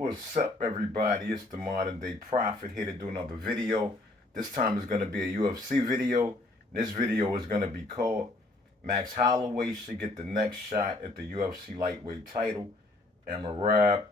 What's up, everybody? It's the Modern Day Prophet here to do another video. This time it's going to be a UFC video. This video is going to be called Max Holloway should get the next shot at the UFC Lightweight Title, and Merab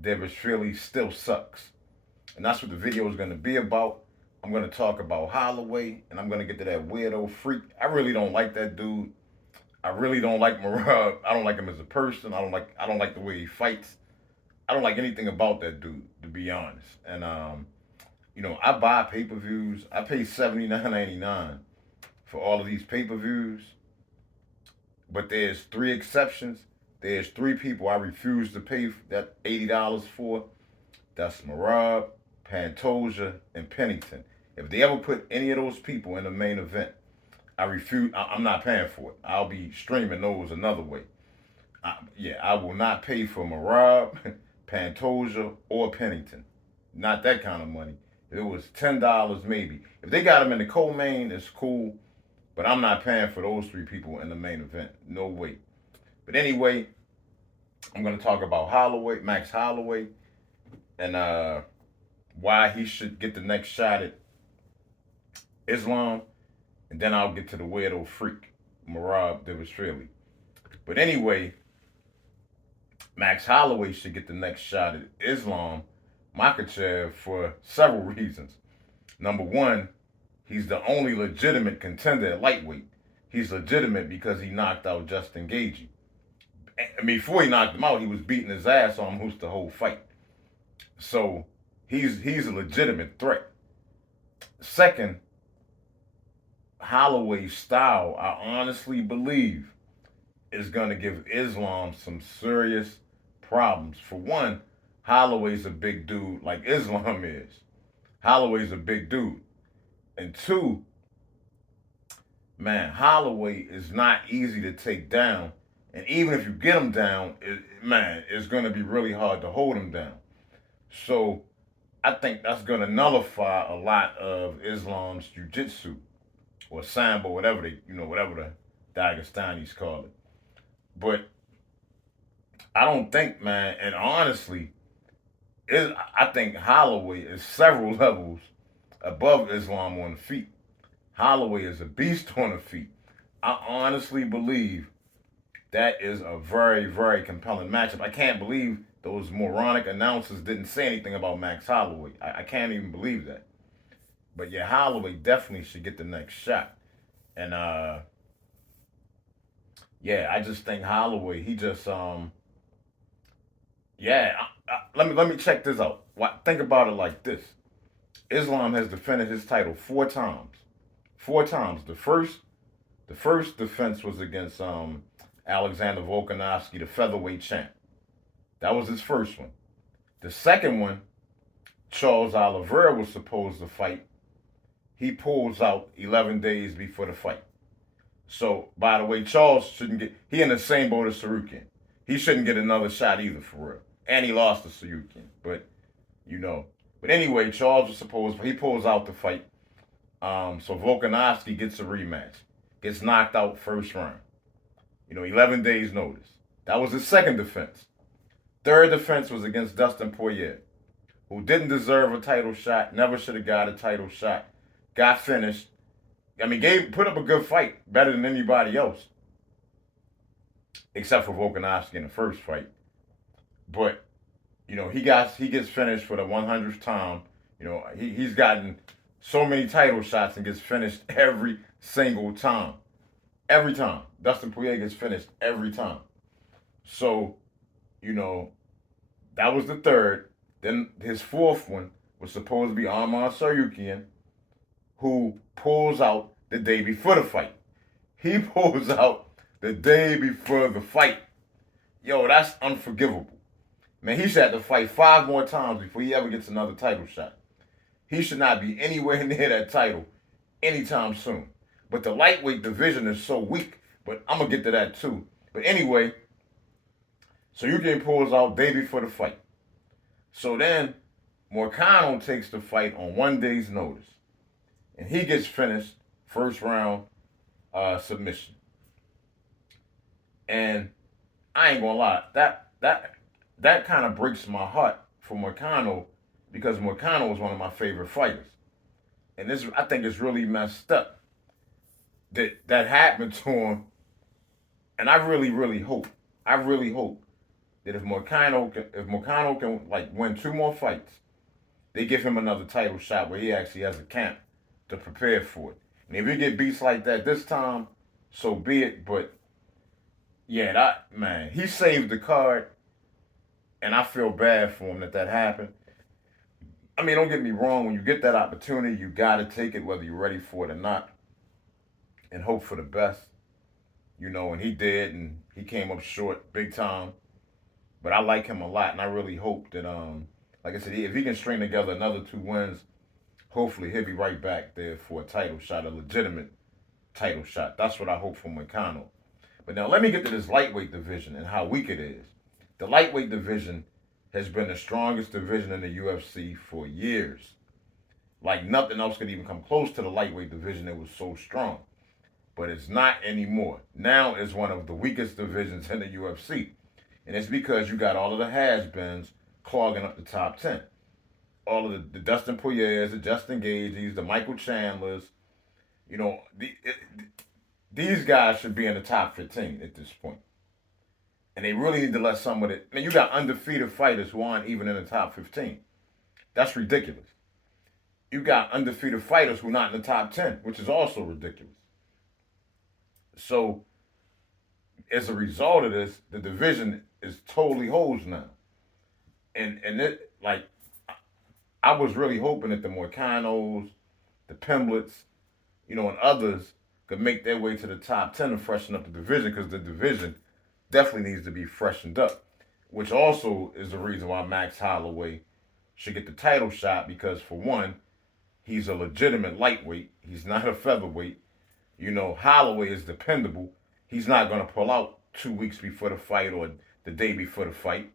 Dvalishvili still sucks. And that's what the video is going to be about. I'm going to talk about Holloway, and I'm going to get to that weirdo freak. I really don't like that dude. I really don't like Merab. I don't like him as a person. I don't like the way he fights. I don't like anything about that dude, to be honest. And I buy pay-per-views. I pay $79.99 for all of these pay-per-views. But there's three exceptions. There's three people I refuse to pay that $80 for. That's Merab, Pantoja, and Pennington. If they ever put any of those people in the main event, I refuse. I'm not paying for it. I'll be streaming those another way. I will not pay for Merab, Pantoja, or Pennington. Not that kind of money. If it was $10 maybe. If they got them in the co-main, it's cool. But I'm not paying for those three people in the main event. No way. But anyway, I'm going to talk about Holloway, Max Holloway, and why he should get the next shot at Islam. And then I'll get to the weirdo freak, Merab Dvalishvili. But anyway, Max Holloway should get the next shot at Islam Makhachev for several reasons. Number one, he's the only legitimate contender at lightweight. He's legitimate because he knocked out Justin Gaethje. And before he knocked him out, he was beating his ass on Moose the whole fight. So he's a legitimate threat. Second, Holloway's style, I honestly believe, is going to give Islam some serious problems. For one, Holloway's a big dude like Islam is. Holloway's a big dude. And two, man, Holloway is not easy to take down. And even if you get him down, it's going to be really hard to hold him down. So I think that's going to nullify a lot of Islam's jiu-jitsu or sambo, whatever the Dagestanis call it. But I don't think, man, and honestly, I think Holloway is several levels above Islam on the feet. Holloway is a beast on the feet. I honestly believe that is a very, very compelling matchup. I can't believe those moronic announcers didn't say anything about Max Holloway. I can't even believe that. But yeah, Holloway definitely should get the next shot. And I just think Holloway, he just let me check this out. Think about it like this. Islam has defended his title 4 times. 4 times. The first defense was against Alexander Volkanovski, the featherweight champ. That was his first one. The second one, Charles Oliveira was supposed to fight. He pulls out 11 days before the fight. So, by the way, Charles shouldn't get... He in the same boat as Sarukian. He shouldn't get another shot either, for real. And he lost to Sarukian. But, But anyway, Charles was supposed... He pulls out the fight. So Volkanovski gets a rematch. Gets knocked out first round. 11 days notice. That was his second defense. Third defense was against Dustin Poirier, who didn't deserve a title shot, never should have got a title shot, got finished. Put up a good fight, better than anybody else, except for Volkanovski in the first fight. But, he gets finished for the 100th time. He's gotten so many title shots and gets finished every single time. Every time. Dustin Poirier gets finished every time. So, that was the third. Then his fourth one was supposed to be Arman Sarukian, who pulls out the day before the fight. He pulls out the day before the fight. Yo, that's unforgivable. Man, he should have to fight 5 more times before he ever gets another title shot. He should not be anywhere near that title anytime soon. But the lightweight division is so weak. But I'm going to get to that too. But anyway, Sarukian pulls out day before the fight. So then, Moicano takes the fight on 1 day's notice. And he gets finished first round submission. And I ain't gonna lie, that kind of breaks my heart for Moicano because Moicano was one of my favorite fighters. And this, I think, is really messed up that happened to him. And I really hope that if Moicano can like win 2 more fights, they give him another title shot where he actually has a camp to prepare for it. And if he get beats like that this time, so be it. But yeah, he saved the card, and I feel bad for him that happened. I mean, don't get me wrong. When you get that opportunity, you got to take it, whether you're ready for it or not, and hope for the best. And he did, and he came up short big time. But I like him a lot, and I really hope that, like I said, if he can string together another 2 wins, hopefully he'll be right back there for a title shot, a legitimate title shot. That's what I hope for Moicano. But now let me get to this lightweight division and how weak it is. The lightweight division has been the strongest division in the UFC for years. Like nothing else could even come close to the lightweight division. It was so strong. But it's not anymore. Now it's one of the weakest divisions in the UFC. And it's because you got all of the has-beens clogging up the top 10. All of the Dustin Poiriers, the Justin Gaethjes, the Michael Chandlers. These guys should be in the top 15 at this point. And they really need to let some of it. Man, you got undefeated fighters who aren't even in the top 15. That's ridiculous. You got undefeated fighters who are not in the top 10, which is also ridiculous. So, as a result of this, the division is totally hosed now. And it, like, I was really hoping that the Moicanos, the Pimblets, and others could make their way to the top 10 and freshen up the division, because the division definitely needs to be freshened up, which also is the reason why Max Holloway should get the title shot, because for one, he's a legitimate lightweight. He's not a featherweight. Holloway is dependable. He's not going to pull out 2 weeks before the fight or the day before the fight.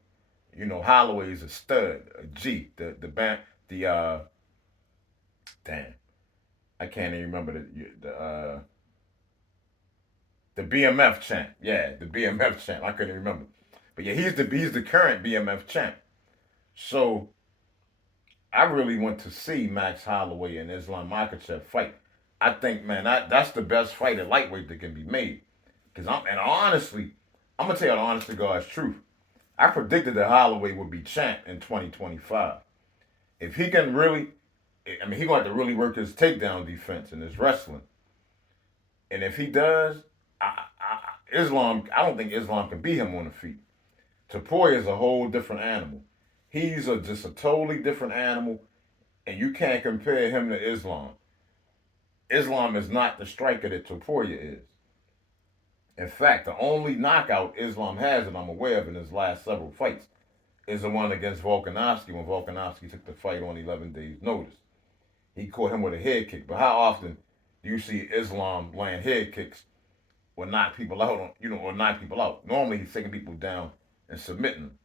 Holloway is a stud, a G. Damn, I can't even remember the BMF champ. Yeah, the BMF champ. I couldn't remember. But yeah, he's the current BMF champ. So I really want to see Max Holloway and Islam Makhachev fight. I think, man, that's the best fight at lightweight that can be made. Honestly, I'm gonna tell you the honest to God's truth. I predicted that Holloway would be champ in 2025. If he can really, he's going to have to really work his takedown defense and his wrestling. And if he does, I don't think Islam can beat him on the feet. Topuria is a whole different animal. He's just a totally different animal, and you can't compare him to Islam. Islam is not the striker that Topuria is. In fact, the only knockout Islam has that I'm aware of in his last several fights is the one against Volkanovski, when Volkanovski took the fight on 11 days' notice. He caught him with a head kick. But how often do you see Islam land head kicks or knock people out? Normally he's taking people down and submitting them.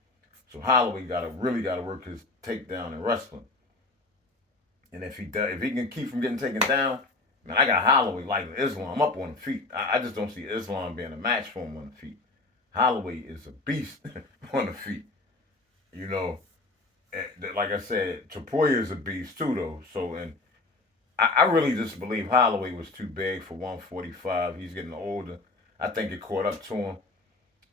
So Holloway really got to work his takedown and wrestling. And if he can keep from getting taken down, man, I got Holloway lighting Islam up on the feet. I just don't see Islam being a match for him on the feet. Holloway is a beast on the feet. Like I said, Topuria is a beast too, though. So, and I really just believe Holloway was too big for 145. He's getting older. I think it caught up to him,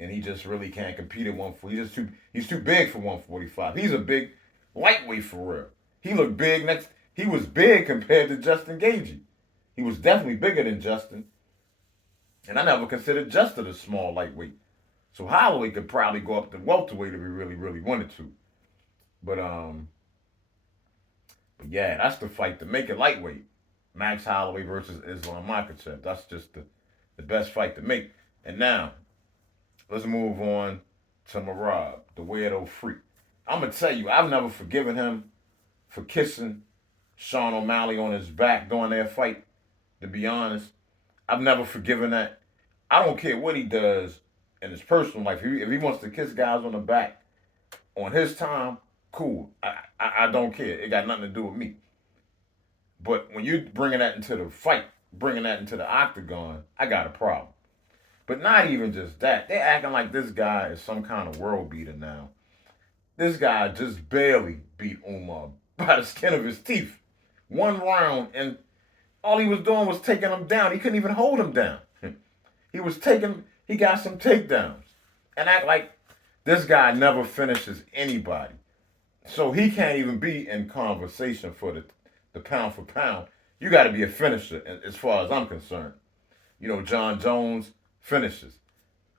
and he just really can't compete at 140. He's too big for 145. He's a big lightweight for real. He looked big He was big compared to Justin Gaethje. He was definitely bigger than Justin. And I never considered Justin a small lightweight. So Holloway could probably go up to welterweight if he really, really wanted to. But yeah, that's the fight to make it lightweight. Max Holloway versus Islam Makhachev. That's just the best fight to make. And now, let's move on to Merab, the weirdo freak. I'm going to tell you, I've never forgiven him for kissing Sean O'Malley on his back during their fight. To be honest, I've never forgiven that. I don't care what he does in his personal life. If he wants to kiss guys on the back on his time, cool. I don't care. It got nothing to do with me. But when you're bringing that into the fight, bringing that into the octagon, I got a problem. But not even just that. They're acting like this guy is some kind of world beater now. This guy just barely beat Umar by the skin of his teeth. One round, and all he was doing was taking him down. He couldn't even hold him down. He got some takedowns. And act like this guy never finishes anybody. So he can't even be in conversation for the pound for pound. You got to be a finisher as far as I'm concerned. You know, John Jones finishes.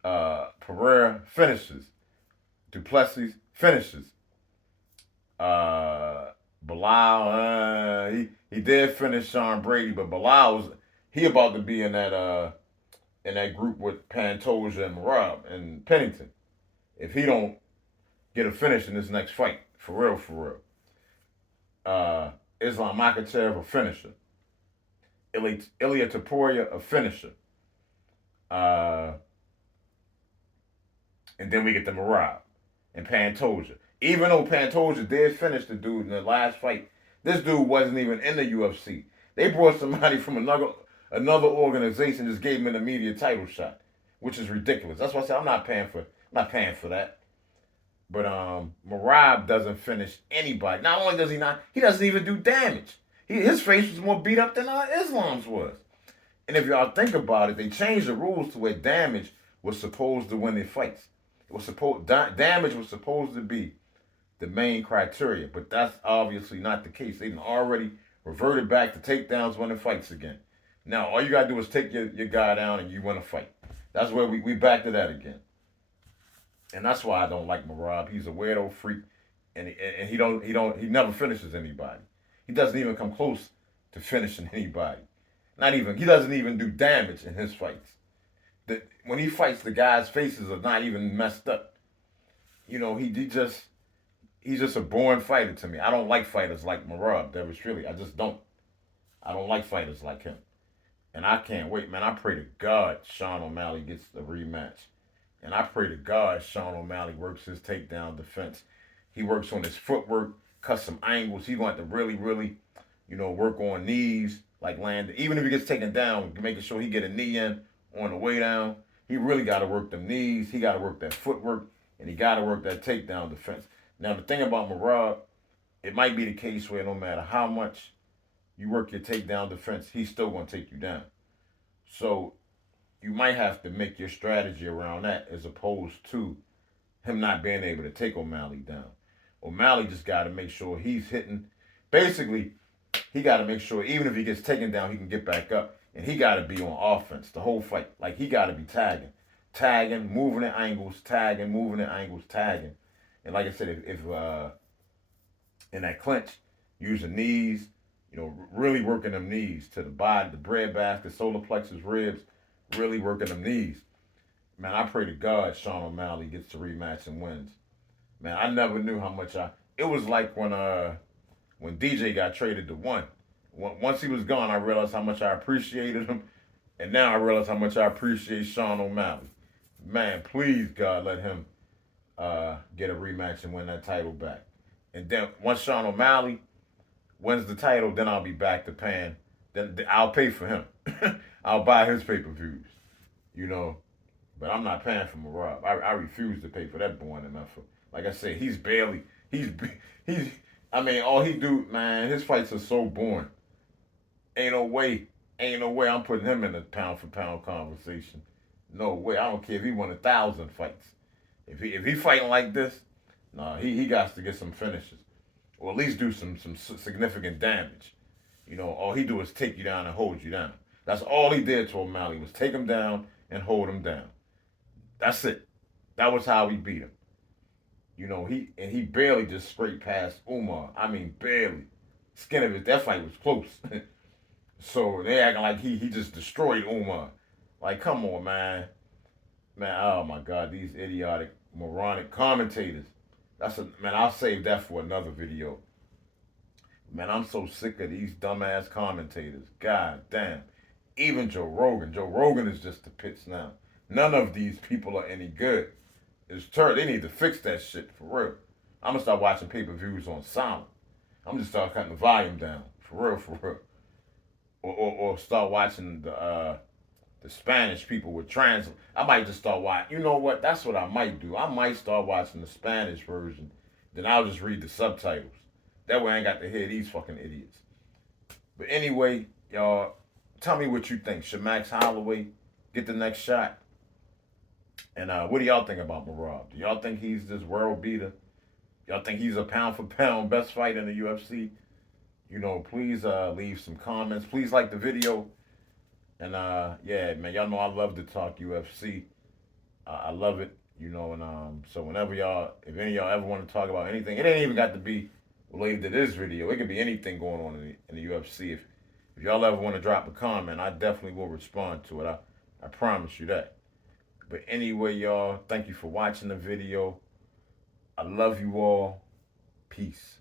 Pereira finishes. Duplessis finishes. Bilal, he did finish Sean Brady, but Bilal he about to be in that group with Pantoja and Merab and Pennington. If he don't get a finish in this next fight, for real, for real. Islam Makhachev, a finisher. Ilya Taporia, a finisher. And then we get the Merab and Pantoja. Even though Pantoja did finish the dude in the last fight, this dude wasn't even in the UFC. They brought somebody from another organization, just gave him an immediate title shot, which is ridiculous. That's why I said I'm not paying for that. But Merab doesn't finish anybody. Not only does he doesn't even do damage. His face was more beat up than Islam's was. And if y'all think about it, they changed the rules to where damage was supposed to win the fights. Damage was supposed to be the main criteria, but that's obviously not the case. They've already reverted back to takedowns winning fights again. Now all you gotta do is take your guy down and you win a fight. That's where we back to that again. And that's why I don't like Merab. He's a weirdo freak, and he never finishes anybody. He doesn't even come close to finishing anybody. He doesn't even do damage in his fights. When he fights, the guy's faces are not even messed up. You know, he's just a boring fighter to me. I don't like fighters like Merab Dvalishvili. I just don't. I don't like fighters like him. And I can't wait, man. I pray to God Sean O'Malley gets the rematch. And I pray to God Sean O'Malley works his takedown defense. He works on his footwork, cuts some angles. He's going to really, really, work on knees, like land. Even if he gets taken down, making sure he get a knee in on the way down. He really got to work them knees. He got to work that footwork, and he got to work that takedown defense. Now, the thing about Merab, it might be the case where no matter how much you work your takedown defense, he's still going to take you down. So you might have to make your strategy around that as opposed to him not being able to take O'Malley down. O'Malley just got to make sure he's hitting. Basically, he got to make sure even if he gets taken down, he can get back up. And he got to be on offense the whole fight. Like, he got to be tagging, moving at angles, tagging, moving at angles, tagging. And like I said, if in that clinch, using knees, really working them knees to the body, the bread basket, solar plexus, ribs, really working them knees. Man, I pray to God Sean O'Malley gets the rematch and wins. Man, I never knew how much it was like when DJ got traded to one. Once he was gone, I realized how much I appreciated him. And now I realize how much I appreciate Sean O'Malley. Man, please, God, let him get a rematch and win that title back. And then once Sean O'Malley wins the title, then I'll be back to paying. Then I'll pay for him. I'll buy his pay-per-views, But I'm not paying for Merab. I refuse to pay for that boring enough. Like I said, all he do, man, his fights are so boring. Ain't no way I'm putting him in the pound-for-pound conversation. No way. I don't care if he won 1,000 fights. If he fighting like this, he got to get some finishes. Or at least do some significant damage. All he do is take you down and hold you down. That's all he did to O'Malley was take him down and hold him down. That's it. That was how he beat him. He barely just scraped past Umar. I mean, barely. Skin of it. That fight was close. So they acting like he just destroyed Umar. Like, come on, man. Man, oh my God, these idiotic, moronic commentators. I'll save that for another video. Man, I'm so sick of these dumbass commentators. God damn. Even Joe Rogan. Joe Rogan is just the pits now. None of these people are any good. They need to fix that shit for real. I'm gonna start watching pay-per-views on silent. I'm just start cutting the volume down. For real. Or start watching the Spanish people with I might just start watching. You know what? That's what I might do. I might start watching the Spanish version then I'll just read the subtitles. That way I ain't got to hear these fucking idiots. But anyway, y'all, tell me what you think. Should Max Holloway get the next shot? And what do y'all think about Merab? Do y'all think he's this world beater? Y'all think he's a pound for pound best fighter in the UFC? You know, please leave some comments. Please like the video. And yeah, man, y'all know I love to talk UFC. I love it, you know, and so whenever y'all, if any of y'all ever want to talk about anything, it ain't even got to be related to this video. It could be anything going on in the UFC. If y'all ever want to drop a comment, I definitely will respond to it. I promise you that. But anyway, y'all, thank you for watching the video. I love you all. Peace.